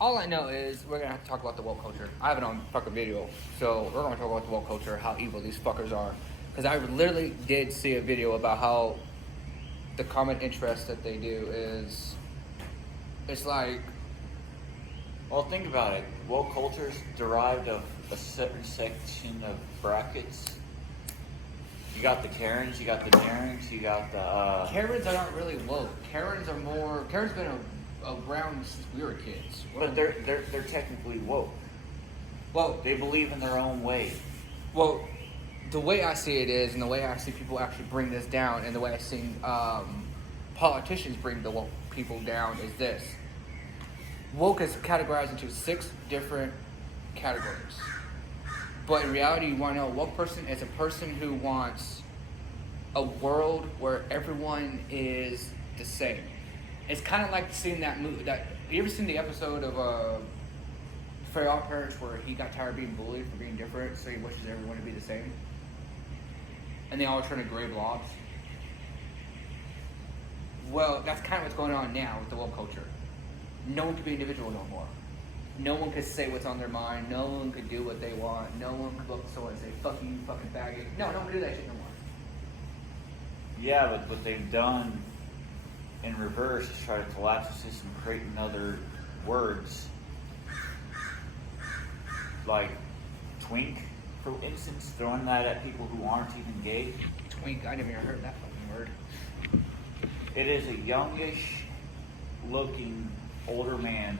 All I know is we're gonna have to talk about the woke culture. I have it on fucking video, so we're gonna talk about the woke culture, how evil these fuckers are. Because I literally did see a video about how the common interest that they do is, it's like, Well, think about it. Woke culture is derived of a certain section of brackets. You got the Karens, you got the Darens, you got the. Karens are not really woke. Karens are more. Karen's been around since we were kids. But they're technically woke. Well, They believe in their own way. well, the way I see it is, and the way I see people actually bring this down, and the way I see politicians bring the woke people down is this. Woke is categorized into 6 different categories. But in reality, you want to know, a woke person is a person who wants a world where everyone is the same. It's kind of like seeing that movie. You ever seen the episode of Fair Odd Parents where he got tired of being bullied for being different, so he wishes everyone to be the same? And they all turn into gray blobs. Well, that's kind of what's going on now with the woke culture. No one can be individual no more. No one could say what's on their mind. No one could do what they want. No one could look at someone and say, fuck you, you fucking faggot. No one can do that shit no more. Yeah, but what they've done in reverse is try to collapse the system, creating other words. Like twink, for instance, throwing that at people who aren't even gay. Twink, I never even heard that fucking word. It is a youngish looking older man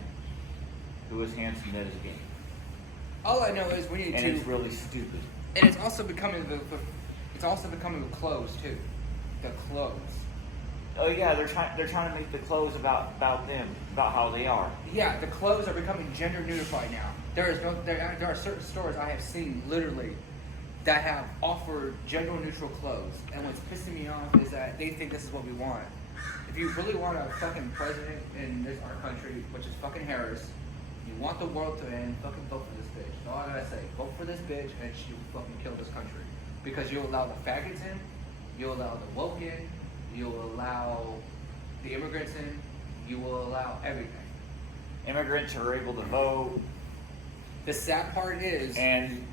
who is handsome that is gay. All I know is we need And to... it's really stupid. And it's also becoming it's also becoming the clothes too. The clothes. Oh yeah, they're trying to make the clothes about them, about how they are. Yeah, the clothes are becoming gender neutral now. There are certain stores I have seen literally that have offered gender neutral clothes, and what's pissing me off is that they think this is what we want. If you really want a fucking president in our country, which is fucking Harris, you want the world to end, fucking vote for this bitch. That's all I gotta say. Vote for this bitch and she will fucking kill this country. Because you'll allow the faggots in, you'll allow the woke in, you'll allow the immigrants in, you will allow everything. Immigrants are able to vote, The sad part is, and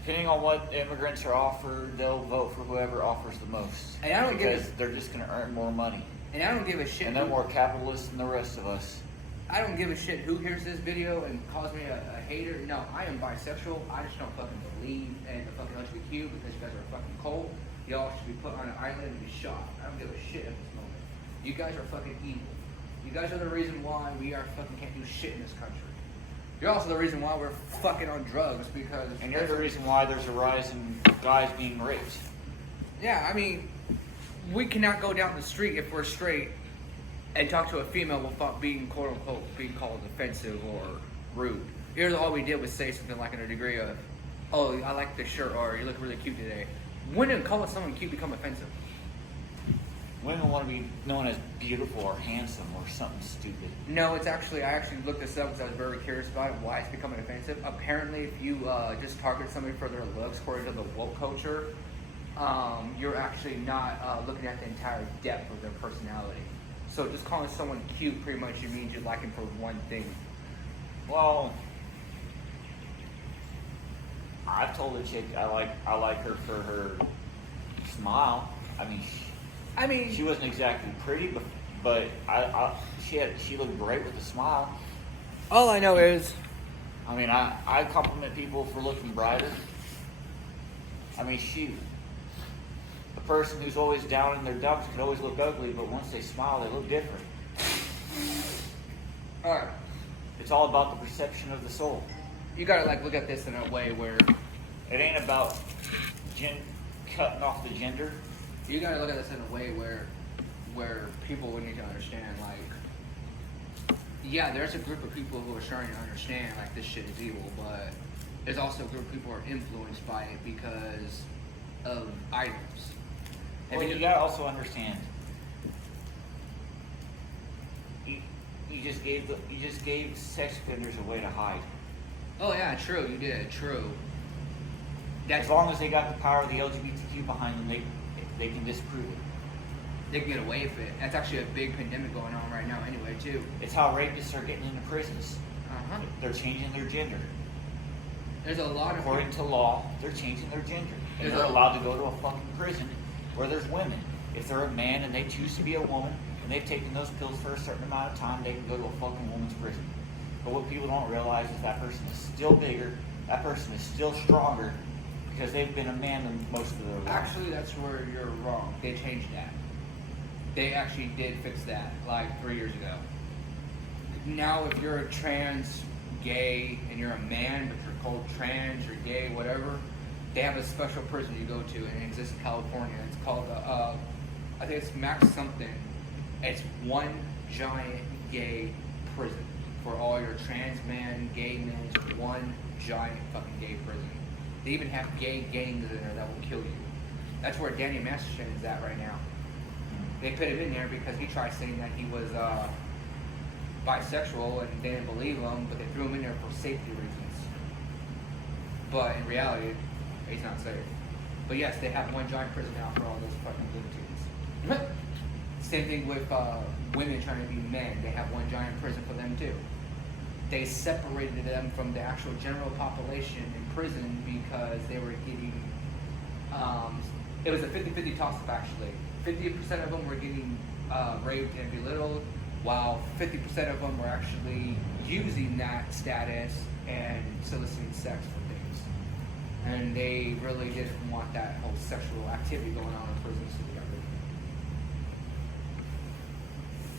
depending on what immigrants are offered, they'll vote for whoever offers the most. And I don't give because they're just going to earn more money, and I don't give a shit. and they're more capitalist than the rest of us. I don't give a shit who hears this video and calls me a hater. No, I am bisexual. I just don't fucking believe in the fucking LGBTQ because you guys are fucking cold. Y'all should be put on an island and be shot. I don't give a shit at this moment. You guys are fucking evil. You guys are the reason why we are fucking can't do shit in this country. You're also the reason why we're fucking on drugs because... And you're the reason why there's a rise in guys being raped. Yeah, I mean, we cannot go down the street if we're straight and talk to a female without being quote unquote being called offensive or rude. Here's all we did was say something like in a degree of, oh, I like this shirt, or you look really cute today. When did calling someone cute become offensive? Women want to be known as beautiful or handsome or something stupid. No, it's actually, I actually looked this up because I was very curious about it, why it's becoming offensive. Apparently, if you just target somebody for their looks according to the woke culture, you're actually not looking at the entire depth of their personality. So just calling someone cute pretty much means you like him for one thing. Well, I've told a chick I like her for her smile. I mean, she wasn't exactly pretty, but she looked great with a smile. All I know is, I mean, I compliment people for looking brighter. I mean, a person who's always down in their dumps could always look ugly, but once they smile, they look different. alright, It's all about the perception of the soul. you gotta like look at this in a way where, It ain't about cutting off the gender. you gotta look at this in a way where people would need to understand, like, yeah, there's a group of people who are starting to understand, like, this shit is evil, but there's also a group of people who are influenced by it because of items. Well, you gotta also understand. You just gave sex offenders a way to hide. Oh yeah, true, you did, true. As long as they got the power of the LGBTQ behind them, they can disprove it. they can get away with it. That's actually a big pandemic going on right now anyway, too. It's how rapists are getting into prisons. Uh-huh. They're changing their gender. There's a lot of According to law, they're changing their gender. And they're allowed to go to a fucking prison where there's women. If they're a man and they choose to be a woman, and they've taken those pills for a certain amount of time, they can go to a fucking woman's prison. But what people don't realize is that person is still bigger, that person is still stronger, because they've been a man most of their life. Actually, that's where you're wrong. They changed that. They actually did fix that like 3 years ago. Now, if you're a trans gay and you're a man, but you're called trans or gay, whatever, they have a special prison you go to, and it exists in California. It's called, I think it's Max something. It's one giant gay prison for all your trans men, gay men. It's one giant fucking gay prison. They even have gay gangs in there that will kill you. That's where Danny Masterson is at right now. They put him in there because he tried saying that he was bisexual and they didn't believe him, but they threw him in there for safety reasons. But in reality, he's not safe. But yes, they have one giant prison now for all those fucking lunatics. Same thing with women trying to be men. They have one giant prison for them too. They separated them from the actual general population in prison because they were getting, it was a 50-50 toss-up actually. 50% of them were getting raped and belittled, while 50% of them were actually using that status and soliciting sex for things. And they really didn't want that whole sexual activity going on in prisons together.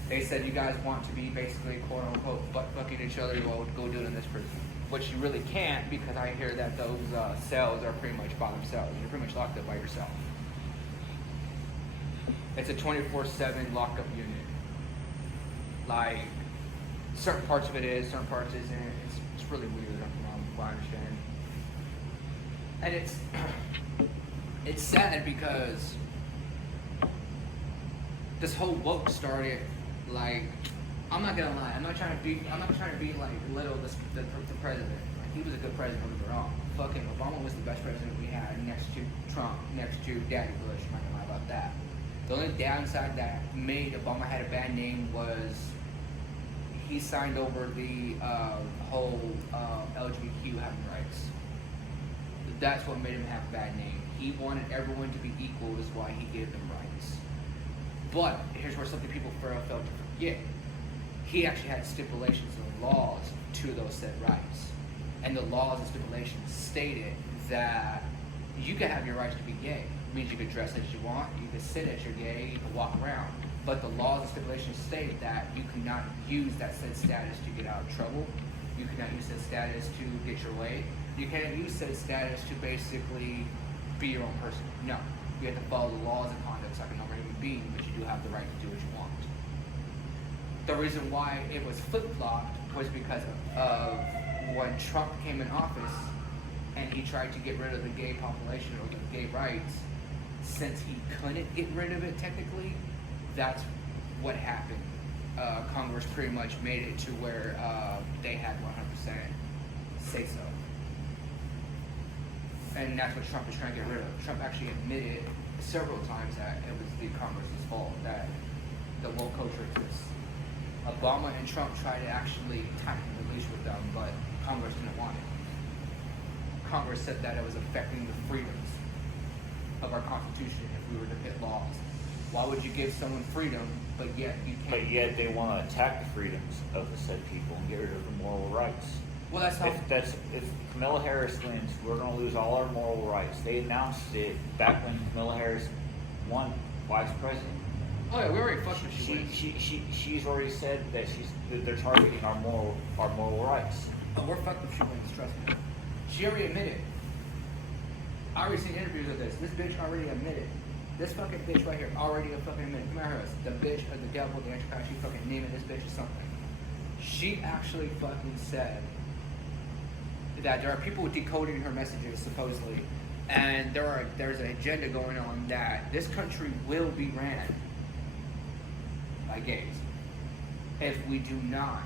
They said, you guys want to be basically quote unquote butt fucking each other, well, go do it in this prison. Which you really can't, because I hear that those cells are pretty much by themselves. You're pretty much locked up by yourself. It's a 24/7 lockup unit. Like, certain parts of it is, certain parts isn't. It's really weird, from what I understand. And it's sad because this whole woke started, like, I'm not gonna lie, I'm not trying to be like little the president. Like, he was a good president, don't get me wrong. Fucking Obama was the best president we had, next to Trump, next to Daddy Bush. I'm not gonna lie about that. The only downside that made Obama had a bad name was he signed over the whole LGBTQ having rights. That's what made him have a bad name. He wanted everyone to be equal, is why he gave them rights. But here's where something people failed to forget. He actually had stipulations and laws to those said rights. And the laws and stipulations stated that you can have your rights to be gay. It means you can dress as you want, you can sit as you're gay, you can walk around. But the laws and stipulations state that you cannot use that said status to get out of trouble. You cannot use that status to get your way. You can't use said status to basically be your own person. No. You have to follow the laws and conduct like a normal human being, but you do have the right to do what you want. The reason why it was flip-flopped was because of when Trump came in office and he tried to get rid of the gay population or the gay rights. Since he couldn't get rid of it technically, that's what happened. Congress pretty much made it to where they had 100% say so. And that's what Trump is trying to get rid of. Trump actually admitted several times that it was the Congress's fault that the woke culture exists. Obama and Trump tried to actually tighten the leash with them, but Congress didn't want it. Congress said that it was affecting the freedoms of our Constitution if we were to hit laws. Why would you give someone freedom, but yet you can't? But yet they want to attack the freedoms of the said people and get rid of the moral rights. Well, that's how. If Kamala Harris wins, we're going to lose all our moral rights. They announced it back when Kamala Harris won vice president. Oh yeah, we already fucked with she She's already said that they're targeting our moral rights. Oh, we're fucked if she wins, trust me. She already admitted. I already seen interviews of this. This bitch already admitted. This fucking bitch right here already fucking admitted. Kamala Harris, the bitch of the devil, the Antichrist, she fucking naming this bitch or something. She actually fucking said that there are people decoding her messages supposedly, and there's an agenda going on that this country will be ran by gays if we do not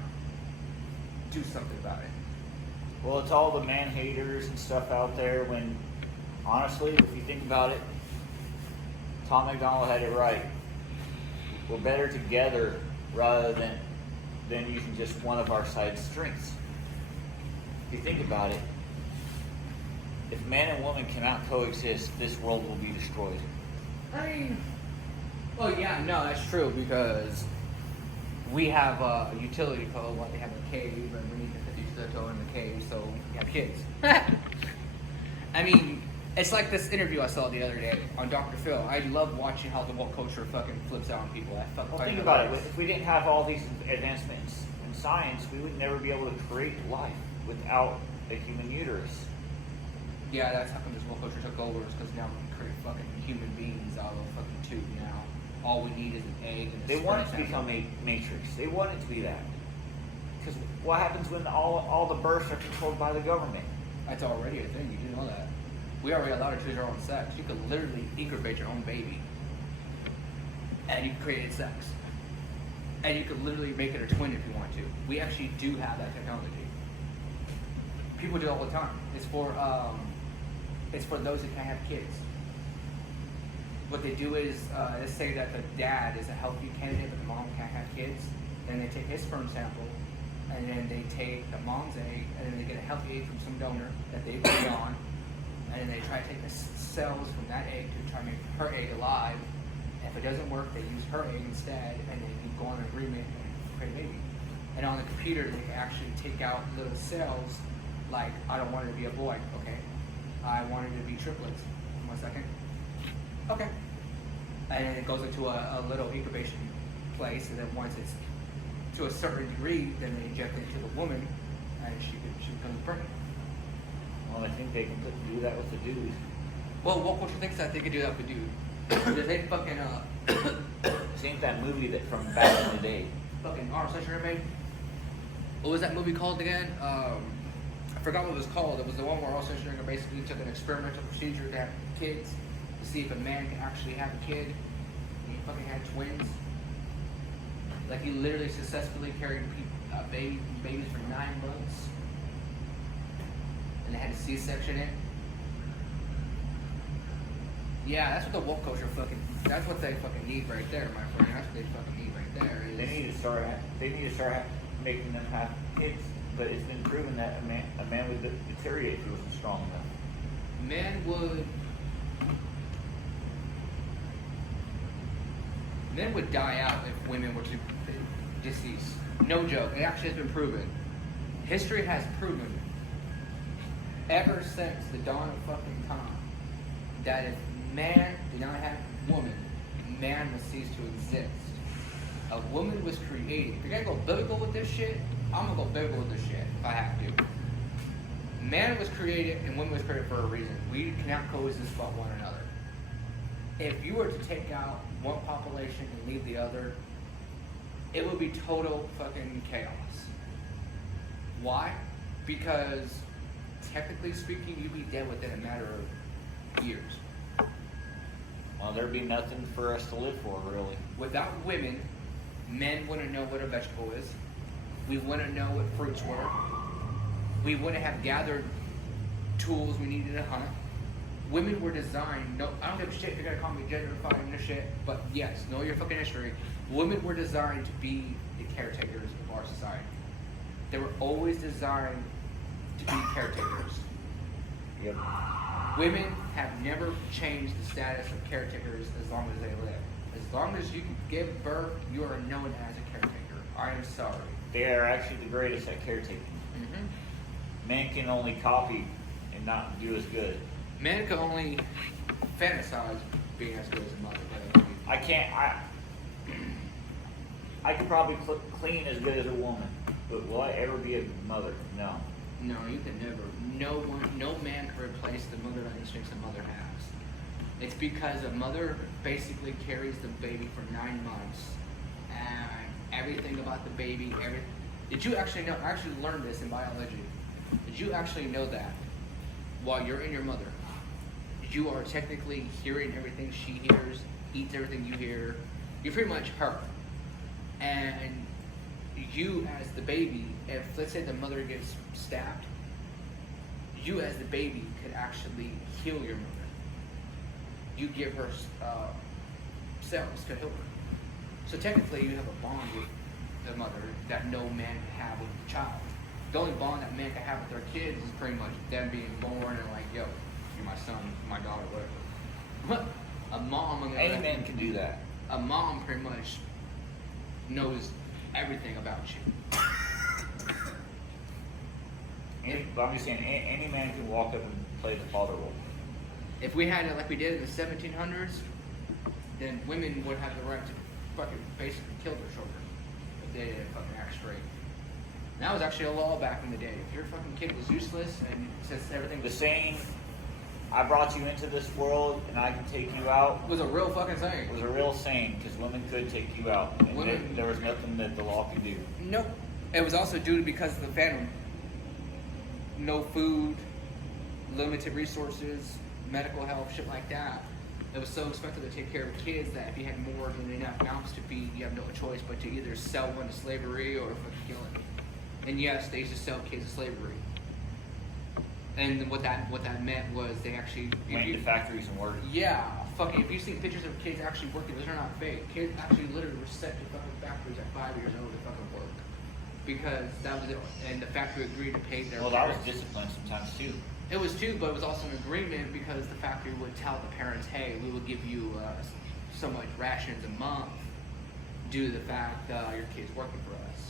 do something about it. Well, it's all the man haters and stuff out there when, honestly, if you think about it, Tom MacDonald had it right. we're better together rather than using just one of our side's strengths. If you think about it, if man and woman cannot coexist, this world will be destroyed. I mean, well, yeah, no, that's true because we have a utility pole while they have a cave, and we need to put the utility pole in the cave so we have kids. I mean, it's like this interview I saw the other day on Dr. Phil. I love watching how the woke culture fucking flips out on people. Well, think about it. If we didn't have all these advancements in science, we would never be able to create life without a human uterus. Yeah, that's how come this woke culture took over. It's because now we can create fucking human beings out of a fucking tube now. All we need is an egg and a They sperm want it to sample. become a matrix. They want it to be that. Because what happens when all the births are controlled by the government? That's already a thing. You do know that. We already allowed to choose our own sex. You could literally incubate your own baby, and you can create sex, and you could literally make it a twin if you want to. We actually do have that technology. People do it all the time. It's for those that can't have kids. What they do is let's say that the dad is a healthy candidate, but the mom can't have kids. Then they take his sperm sample, and then they take the mom's egg, and then they get a healthy egg from some donor that they put on. And then they try to take the cells from that egg to try to make her egg alive. And if it doesn't work, they use her egg instead, and then you go on an agreement and create a baby. And on the computer, they can actually take out little cells, like, I don't want it to be a boy, okay. I want it to be triplets. 1 second. Okay. And then it goes into a little incubation place, and then once it's to a certain degree, then they inject it into the woman, and she becomes pregnant. Well, I think they can do that with the dude. Well, what culture thinks that they could do that with dude? Because they fucking Same that movie that from back in the day. fucking Arnold Schwarzenegger made. What was that movie called again? I forgot what it was called. It was the one where Arnold Schwarzenegger basically took an experimental procedure to have kids to see if a man can actually have a kid. And he fucking had twins. Like he literally successfully carried babies for 9 months. And they had a C-section in. Yeah, that's what the woke culture that's what they fucking need right there, my friend. That's what they fucking need right there. They need to start making them have kids. But it's been proven that a man would deteriorate if he wasn't strong enough. Men would die out if women were to decease. No joke. It actually has been proven. History has proven ever since the dawn of fucking time that if man did not have woman, man would cease to exist. A woman was created. If you're gonna go biblical with this shit, I'm gonna go biblical with this shit if I have to. Man was created and woman was created for a reason. We cannot coexist with one another. If you were to take out one population and leave the other, it would be total fucking chaos. Why? Because technically speaking, you'd be dead within a matter of years. Well, there'd be nothing for us to live for, really. Without women, men wouldn't know what a vegetable is. We wouldn't know what fruits were. We wouldn't have gathered tools we needed to hunt. Women were designed, no, I don't give a shit if you're gonna call me genderifying this shit, but yes, know your fucking history. Women were designed to be the caretakers of our society. They were always designed to be caretakers. Yep. Women have never changed the status of caretakers as long as they live. As long as you can give birth, you are known as a caretaker. I am sorry. They are actually the greatest at caretaking. Mm-hmm. Men can only copy and not do as good. Men can only fantasize being as good as a mother. I could probably clean as good as a woman, but will I ever be a mother? No. No, you can never. No man can replace the motherly instincts a mother has. It's because a mother basically carries the baby for 9 months, and everything about the baby. Did you actually know? I actually learned this in biology. Did you actually know that while you're in your mother, you are technically hearing everything she hears, eats everything you hear. You're pretty much her. And you as the baby, if let's say the mother gets stabbed, you as the baby could actually heal your mother. You give her cells to heal her. So technically, you have a bond with the mother that no man can have with the child. The only bond that man can have with their kids is pretty much them being born and like, yo, you're my son, my daughter, whatever. A mom, on the other Any hand, man can do that. a mom pretty much knows everything about you. But I'm just saying, any man can walk up and play the father role. If we had it like we did in the 1700s, then women would have the right to fucking basically kill their children if they didn't fucking act straight. And that was actually a law back in the day. If your fucking kid was useless and since everything The saying, I brought you into this world and I can take you out, was a real fucking saying. was a real saying because women could take you out. And there was nothing that the law could do. Nope. It was also due to because of the famine. No food, limited resources, medical help, shit like that. It was so expensive to take care of kids that if you had more than enough mouths to feed, you have no choice but to either sell one to slavery or fucking kill it. And yes, they used to sell kids to slavery. And what that meant was they actually Went into factories and worked. yeah, fucking if you see pictures of kids actually working, those are not fake. Kids actually literally were sent to fucking factories at 5 years old to fucking work. Because that was it, and the factory agreed to pay their Well, that was parents. discipline sometimes too. It was too, but it was also an agreement because the factory would tell the parents, hey, we will give you so much rations a month due to the fact your kid's working for us.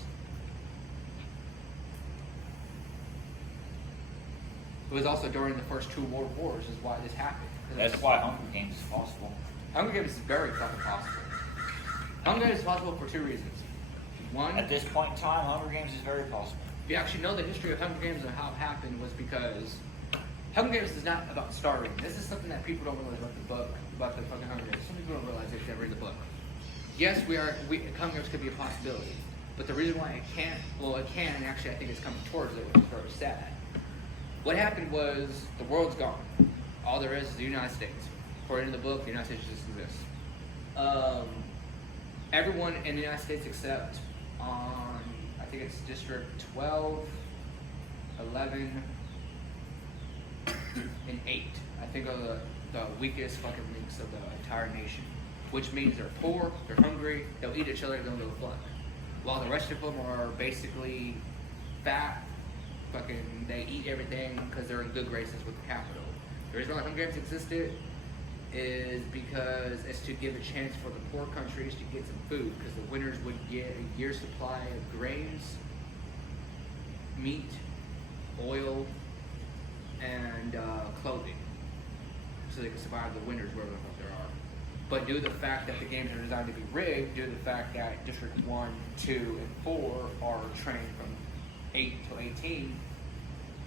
It was also during the first two world wars is why this happened. That's why Hunger Games is possible. Hunger Games is very fucking possible. Hunger Games is possible for two reasons. One, At this point in time, Hunger Games is very possible. if you actually know the history of Hunger Games and how it happened was because Hunger Games is not about starving. This is something that people don't realize about the book, about the fucking Hunger Games. Some people don't realize if they read the book. Yes, Hunger Games could be a possibility, but the reason why it can't, well, it can, and actually I think it's coming towards it, which is very sad. What happened was the world's gone. All there is the United States. According to the book, the United States just exists. Everyone in the United States except on, I think it's District 12, 11, and 8. I think are the weakest fucking links of the entire nation. Which means they're poor, they're hungry, they'll eat each other, they'll go fuck. While the rest of them are basically fat, fucking, they eat everything because they're in good graces with the capital. The reason why Hunger Games existed is because it's to give a chance for the poor countries to get some food, because the winners would get a year's supply of grains, meat, oil, and clothing, so they can survive the winters wherever the fuck there are. But due to the fact that the games are designed to be rigged, due to the fact that District 1, 2, and 4 are trained from 8 to 18,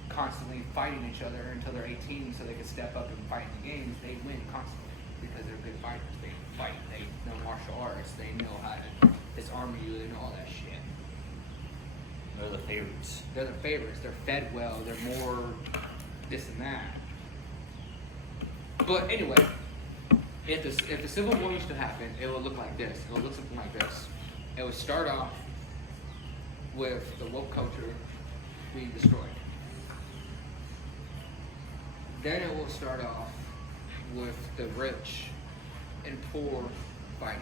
constantly fighting each other until they're 18 so they can step up and fight in the games, they win constantly because they're good fighters. They fight, they know martial arts, they know how to disarm you, they know all that shit. They're the favorites. They're the favorites, they're fed well, they're more this and that. But anyway, if the Civil War used to happen, it would look like this. It would look something like this. It would start off with the woke culture being destroyed. Then it will start off with the rich and poor fighting.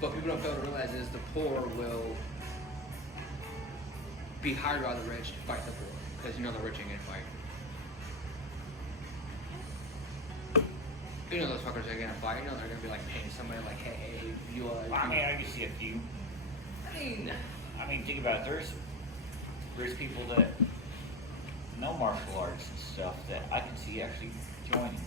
But people don't fail to realize is the poor will be hired by the rich to fight the poor, because the rich ain't gonna fight. Those fuckers are gonna fight. They're gonna be like paying somebody like, hey, you I mean, I can see a few. I mean, think about it. There's people that know martial arts and stuff that I can see actually joining.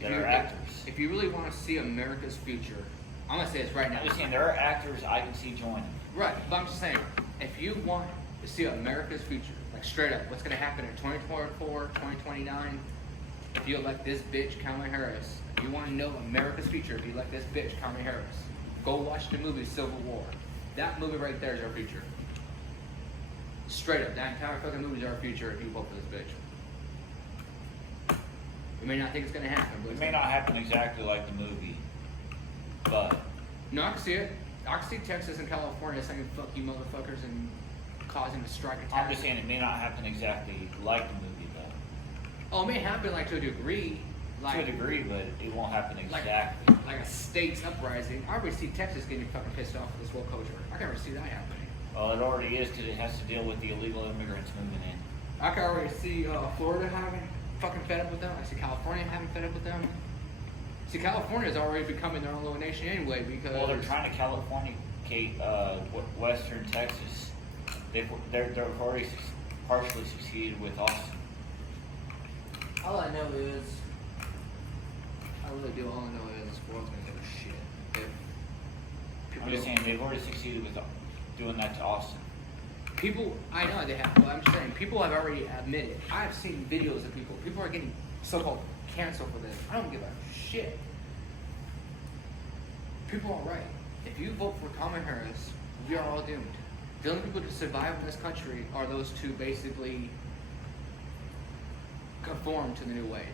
That are actors. If you really want to see America's future, I'm gonna say this right now. I'm just saying, there are actors I can see joining. Right, but I'm just saying, if you want to see America's future, like straight up, what's gonna happen in 2024, 2029, if you elect this bitch, Kamala Harris, if you want to know America's future, if you elect this bitch, Kamala Harris, go watch the movie Civil War. That movie right there is our future. Straight up, that entire fucking movie is our future if you vote for this bitch. You may not think it's gonna happen, but It may not happen exactly like the movie, but no, I can see it. I can see Texas and California saying "fuck you, motherfuckers" and causing a strike attack. I'm just saying it may not happen exactly like the movie, though. Oh, it may happen like to a degree, like, to a degree, but it won't happen exactly. like a state's uprising. I already see Texas getting fucking pissed off with this woke culture. I can already see that happening. Well, it already is because it has to deal with the illegal immigrants moving in. I can already see Florida having fucking fed up with them. I see California having fed up with them. See, California is already becoming their own little nation anyway because... Well, they're trying to Californicate Western Texas. They've already partially succeeded with Austin. All I know is... I really do. All I know is this world's gonna go to shit. I'm just saying, they've already succeeded with doing that to Austin. People, I know they have, but I'm just saying, people have already admitted. I've seen videos of people. People are getting so-called canceled for this. I don't give a shit. People are right. If you vote for Kamala Harris, we are all doomed. The only people to survive in this country are those two basically conform to the new ways.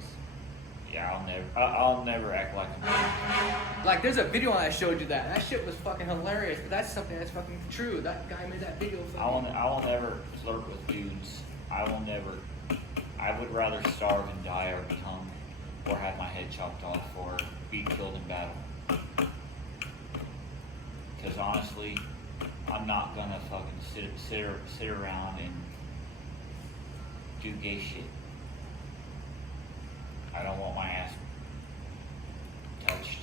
Yeah, I'll never act like a Like, there's a video I showed you that. That shit was fucking hilarious, but that's something that's fucking true. That guy made that video. I will never flirt with dudes. I would rather starve and die or be hung or have my head chopped off or be killed in battle. Because honestly, I'm not gonna fucking sit around and do gay shit. I don't want my ass touched.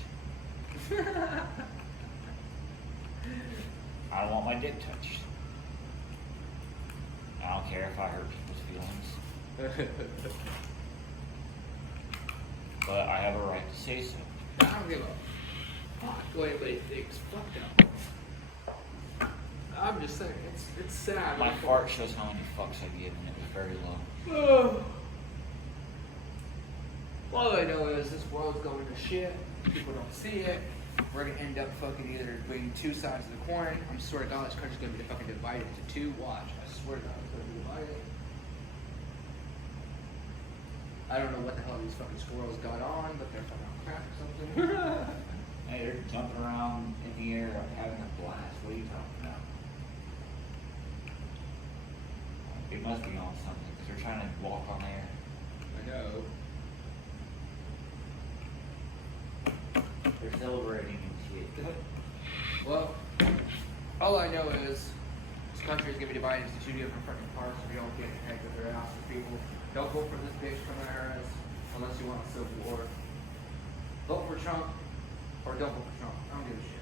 I don't want my dick touched. I don't care if I hurt people's feelings. But I have a right to say so. I don't give a fuck. Wait, it's fucked up. I'm just saying, it's sad. My fart shows how many fucks I've given. It was very low. Oh. All I know is this world's going to shit. People don't see it. We're gonna end up fucking either being two sides of the coin. I swear to God, this country's gonna be fucking divided into two. Watch. I swear to God, it's gonna be divided. I don't know what the hell these fucking squirrels got on, but they're fucking on crack or something. Hey, they're jumping around in the air, having a blast. What are you talking about? It must be on something because they're trying to walk on air. I know. They're celebrating and shit. Well, all I know is this country is gonna be divided into two different fucking parts. If you don't get heck with their ass, people don't vote for this bitch Kamala Harris unless you want a civil war. Vote for Trump or don't vote for Trump. I don't give a shit.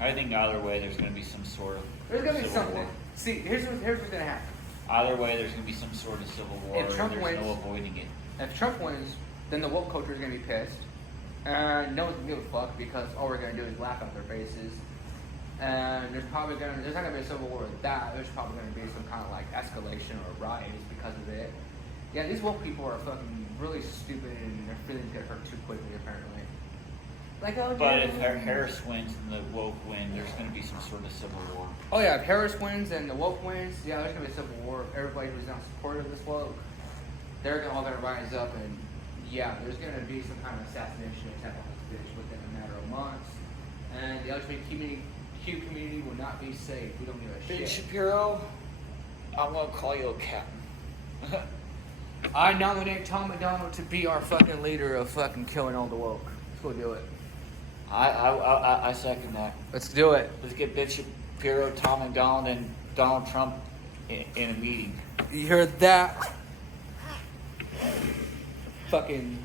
I think either way, there's going to be some sort of There's gonna be civil something. war. See, here's what's gonna happen. Either way, there's going to be some sort of civil war. If Trump there's wins- no avoiding it. If Trump wins, then the woke culture is gonna be pissed. And no one's gonna give a fuck because all we're gonna do is laugh at their faces. And there's not gonna be a civil war with that. There's probably gonna be some kind of like escalation or riots because of it. Yeah, these woke people are fucking really stupid and their feelings get hurt too quickly apparently. Like, oh, But yeah. if Harris wins and the woke win, there's going to be some sort of civil war. Oh yeah, if Harris wins and the woke wins, yeah, there's gonna be a civil war. Everybody who's not supportive of this woke, they're all gonna rise up and yeah, there's gonna be some kind of assassination attempt on this bitch within a matter of months. And the LGBTQ community will not be safe. We don't give a Big shit. Shapiro, I'm going to call you a captain. I nominate Tom McDonald to be our fucking leader of fucking killing all the woke. Let's go do it. I second that. Let's do it. Let's get Big Shapiro, Tom McDonald, and Donald Trump in a meeting. You heard that? Fucking.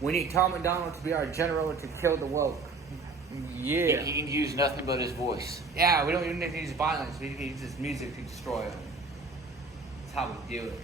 We need Tom McDonald to be our general to kill the woke. Yeah. He can use nothing but his voice. Yeah, we don't even need to use violence. We need to use this music to destroy them. That's how we do it.